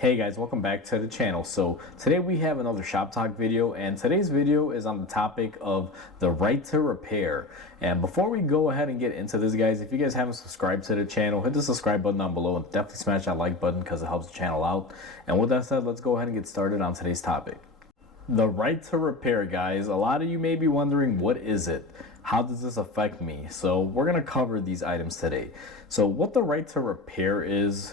Hey guys, welcome back to the channel. So today we have another Shop Talk video, and today's video is on the topic of the right to repair. And before we go ahead and get into this, guys, if you guys haven't subscribed to the channel, hit the subscribe button down below and definitely smash that like button because it helps the channel out. And with that said, let's go ahead and get started on today's topic. The right to repair, guys. A lot of you may be wondering, what is it? How does this affect me? So we're going to cover these items today. So what the right to repair is,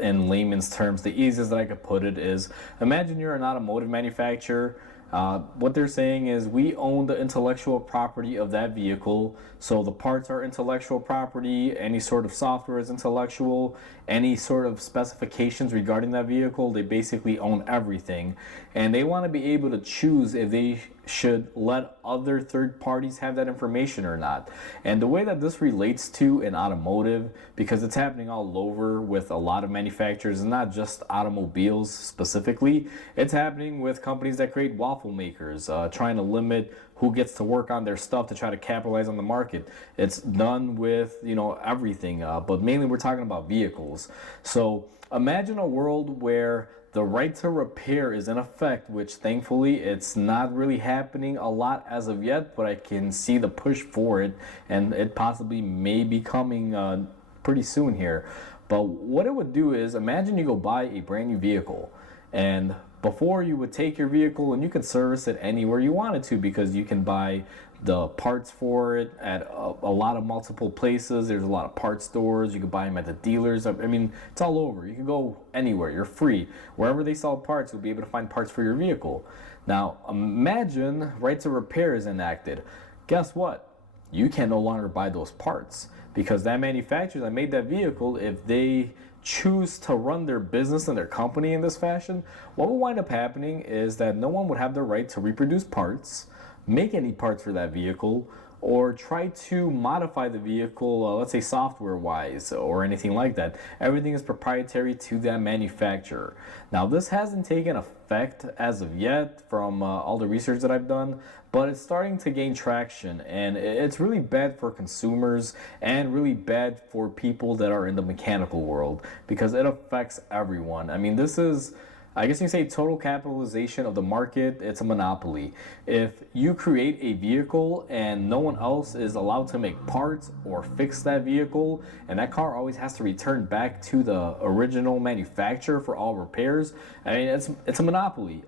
in layman's terms, the easiest that I could put it is, imagine you're an automotive manufacturer. What they're saying is we own the intellectual property of that vehicle. So the parts are intellectual property, any sort of software is intellectual, any sort of specifications regarding that vehicle, they basically own everything. And they want to be able to choose if they should let other third parties have that information or not. And the way that this relates to an automotive, because it's happening all over with a lot of manufacturers, and not just automobiles specifically, it's happening with companies that create waffle makers, trying to limit who gets to work on their stuff to try to capitalize on the market. It's done with, everything, but mainly we're talking about vehicles. So imagine a world where the right to repair is in effect, which thankfully it's not really happening a lot as of yet, but I can see the push for it, and it possibly may be coming pretty soon here. But what it would do is, imagine you go buy a brand new vehicle, and before you would take your vehicle and you can service it anywhere you wanted to, because you can buy the parts for it at a lot of multiple places. There's a lot of parts stores. You can buy them at the dealers. I mean, it's all over. You can go anywhere. You're free. Wherever they sell parts, you'll be able to find parts for your vehicle. Now, imagine right to repair is enacted. Guess what? You can no longer buy those parts, because that manufacturer that made that vehicle, if they choose to run their business and their company in this fashion, what will wind up happening is that no one would have the right to reproduce parts, make any parts for that vehicle, or try to modify the vehicle, let's say software wise or anything like that. Everything is proprietary to that manufacturer. Now, this hasn't taken effect as of yet from all the research that I've done, but it's starting to gain traction, and it's really bad for consumers and really bad for people that are in the mechanical world, because it affects everyone. I mean, this is, I guess you can say, total capitalization of the market. It's a monopoly. If you create a vehicle and no one else is allowed to make parts or fix that vehicle, and that car always has to return back to the original manufacturer for all repairs, I mean, it's a monopoly.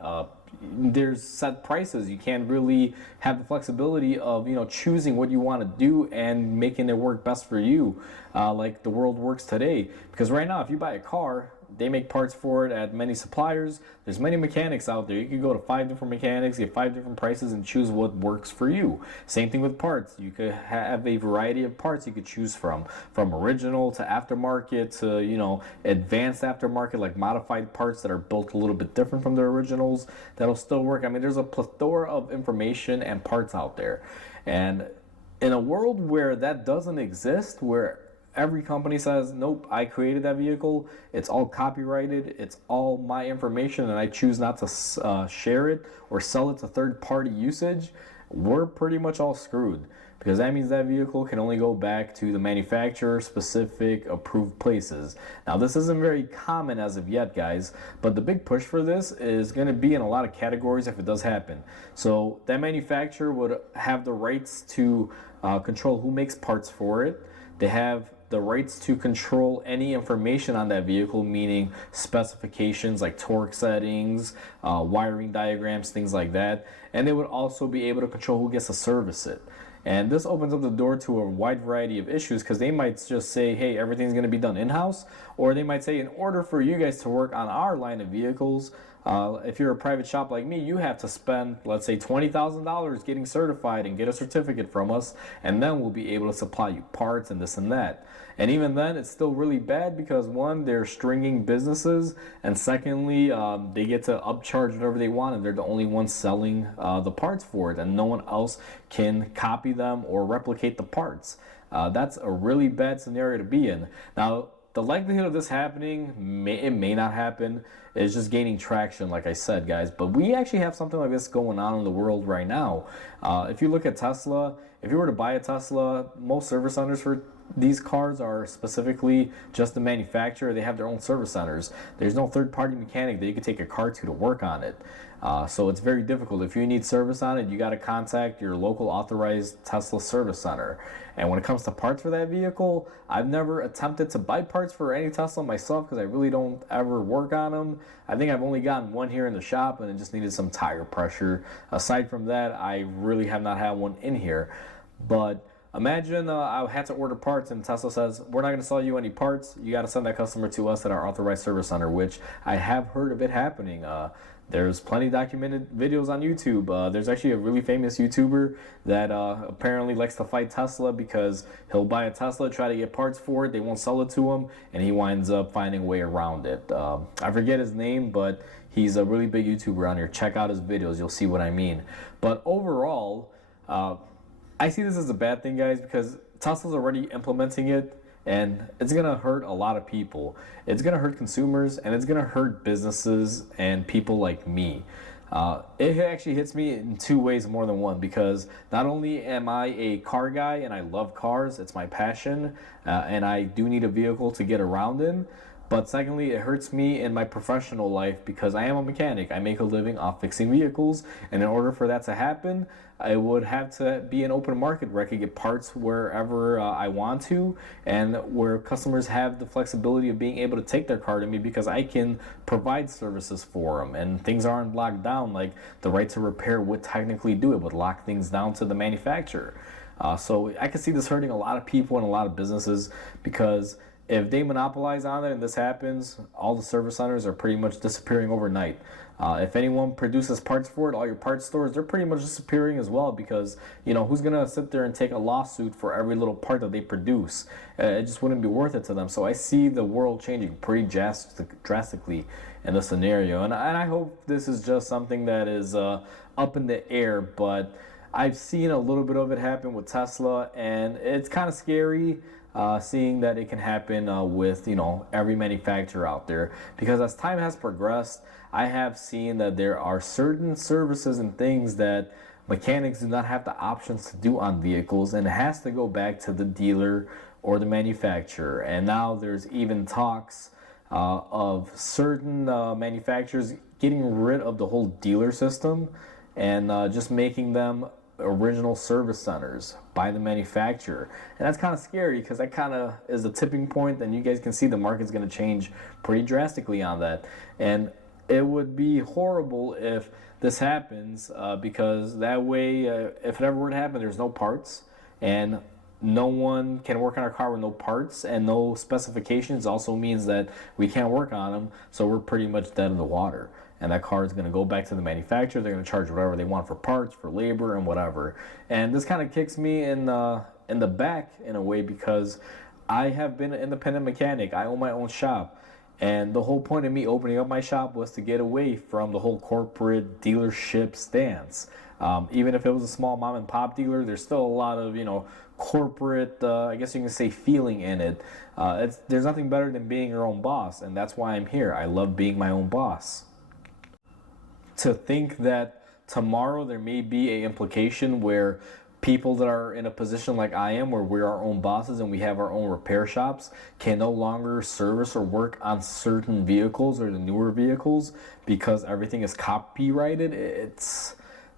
There's set prices. You can't really have the flexibility of choosing what you want to do and making it work best for you, like the world works today. Because right now, if you buy a car, they make parts for it at many suppliers. There's many mechanics out there. You could go to 5 different mechanics, get 5 different prices, and choose what works for you. Same thing with parts. You could have a variety of parts you could choose from original to aftermarket to advanced aftermarket, like modified parts that are built a little bit different from the originals that'll still work. I mean, there's a plethora of information and parts out there. And in a world where that doesn't exist, where every company says, nope, I created that vehicle, it's all copyrighted, it's all my information, and I choose not to share it or sell it to third-party usage, we're pretty much all screwed, because that means that vehicle can only go back to the manufacturer-specific approved places. Now, this isn't very common as of yet, guys, but the big push for this is going to be in a lot of categories if it does happen. So that manufacturer would have the rights to control who makes parts for it. They have the rights to control any information on that vehicle, meaning specifications like torque settings, wiring diagrams, things like that. And they would also be able to control who gets to service it. And this opens up the door to a wide variety of issues, because they might just say, hey, everything's going to be done in-house, or they might say, in order for you guys to work on our line of vehicles, if you're a private shop like me, you have to spend, let's say, $20,000 getting certified and get a certificate from us, and then we'll be able to supply you parts and this and that. And even then, it's still really bad, because one, they're stringing businesses, and secondly, they get to upcharge whatever they want, and they're the only ones selling the parts for it, and no one else can copy them or replicate the parts. That's a really bad scenario to be in. Now, the likelihood of this happening, it may not happen. It's just gaining traction, like I said, guys. But we actually have something like this going on in the world right now. If you look at Tesla, if you were to buy a Tesla, most service centers for these cars are specifically just the manufacturer. They have their own service centers. There's no third-party mechanic that you can take a car to work on it. So it's very difficult. If you need service on it, you got to contact your local authorized Tesla service center. And when it comes to parts for that vehicle, I've never attempted to buy parts for any Tesla myself because I really don't ever work on them. I think I've only gotten one here in the shop and it just needed some tire pressure. Aside from that, I really have not had one in here. But imagine I had to order parts and Tesla says, we're not going to sell you any parts. You got to send that customer to us at our authorized service center, which I have heard of it happening. There's plenty of documented videos on YouTube. There's actually a really famous YouTuber that apparently likes to fight Tesla because he'll buy a Tesla, try to get parts for it, they won't sell it to him, and he winds up finding a way around it. I forget his name, but he's a really big YouTuber on here. Check out his videos, you'll see what I mean. But overall, I see this as a bad thing, guys, because Tesla's already implementing it. And it's going to hurt a lot of people. It's going to hurt consumers, and it's going to hurt businesses and people like me. It actually hits me in two ways more than one, because not only am I a car guy and I love cars, it's my passion, and I do need a vehicle to get around in. But secondly, it hurts me in my professional life because I am a mechanic. I make a living off fixing vehicles, and in order for that to happen, I would have to be an open market where I could get parts wherever I want to, and where customers have the flexibility of being able to take their car to me because I can provide services for them, and things aren't locked down like the right to repair would technically do. It would lock things down to the manufacturer. So I can see this hurting a lot of people and a lot of businesses because if they monopolize on it and this happens, all the service centers are pretty much disappearing overnight. If anyone produces parts for it, all your parts stores, they're pretty much disappearing as well because, you know, who's going to sit there and take a lawsuit for every little part that they produce? It just wouldn't be worth it to them. So I see the world changing pretty drastically in this scenario. And I hope this is just something that is up in the air, but I've seen a little bit of it happen with Tesla, and it's kind of scary. Seeing that it can happen with, you know, every manufacturer out there, because as time has progressed, I have seen that there are certain services and things that mechanics do not have the options to do on vehicles, and it has to go back to the dealer or the manufacturer. And now there's even talks of certain manufacturers getting rid of the whole dealer system and just making them original service centers by the manufacturer. And that's kind of scary because that kind of is a tipping point, and you guys can see the market's going to change pretty drastically on that. And it would be horrible if this happens because that way, if it ever were to happen, there's no parts, and no one can work on our car with no parts and no specifications. Also means that we can't work on them, so we're pretty much dead in the water. And that car is going to go back to the manufacturer. They're going to charge whatever they want for parts, for labor, and whatever. And this kind of kicks me in the back in a way because I have been an independent mechanic. I own my own shop. And the whole point of me opening up my shop was to get away from the whole corporate dealership stance. Even if it was a small mom and pop dealer, there's still a lot of, you know, corporate, I guess you can say, feeling in it. There's nothing better than being your own boss, and that's why I'm here. I love being my own boss. To think that tomorrow there may be an implication where people that are in a position like I am, where we're our own bosses and we have our own repair shops, can no longer service or work on certain vehicles or the newer vehicles because everything is copyrighted. It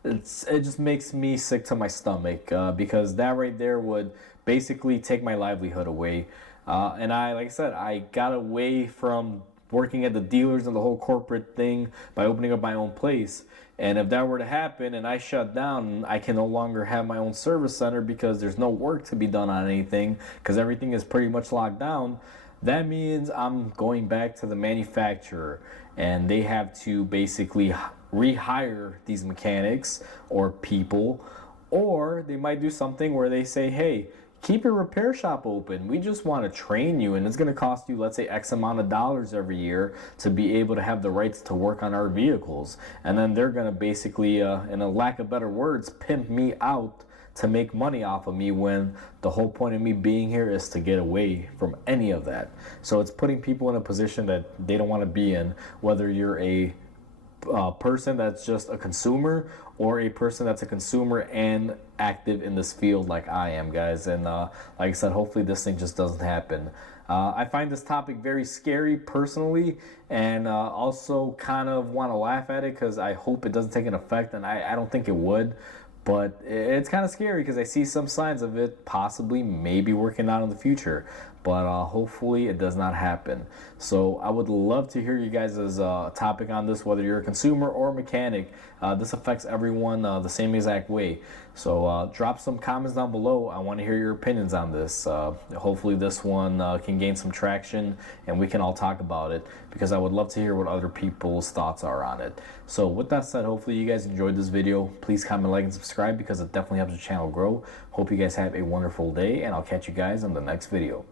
just makes me sick to my stomach because that right there would basically take my livelihood away. And like I said, I got away from working at the dealers and the whole corporate thing by opening up my own place. And if that were to happen and I shut down, I can no longer have my own service center because there's no work to be done on anything because everything is pretty much locked down. That means I'm going back to the manufacturer, and they have to basically rehire these mechanics or people, or they might do something where they say, hey, keep your repair shop open. We just want to train you, and it's going to cost you, let's say, X amount of dollars every year to be able to have the rights to work on our vehicles. And then they're going to basically, in a lack of better words, pimp me out to make money off of me, when the whole point of me being here is to get away from any of that. So it's putting people in a position that they don't want to be in, whether you're a person that's just a consumer, or a person that's a consumer and active in this field like I am, guys. And like I said, hopefully this thing just doesn't happen. I find this topic very scary personally, and also kind of want to laugh at it because I hope it doesn't take an effect, and I don't think it would. But it's kind of scary because I see some signs of it possibly maybe working out in the future. But hopefully it does not happen. So I would love to hear you guys' topic on this, whether you're a consumer or a mechanic. This affects everyone the same exact way. So drop some comments down below. I want to hear your opinions on this. Hopefully this one can gain some traction and we can all talk about it, because I would love to hear what other people's thoughts are on it. So with that said, hopefully you guys enjoyed this video. Please comment, like, and subscribe because it definitely helps the channel grow. Hope you guys have a wonderful day, and I'll catch you guys in the next video.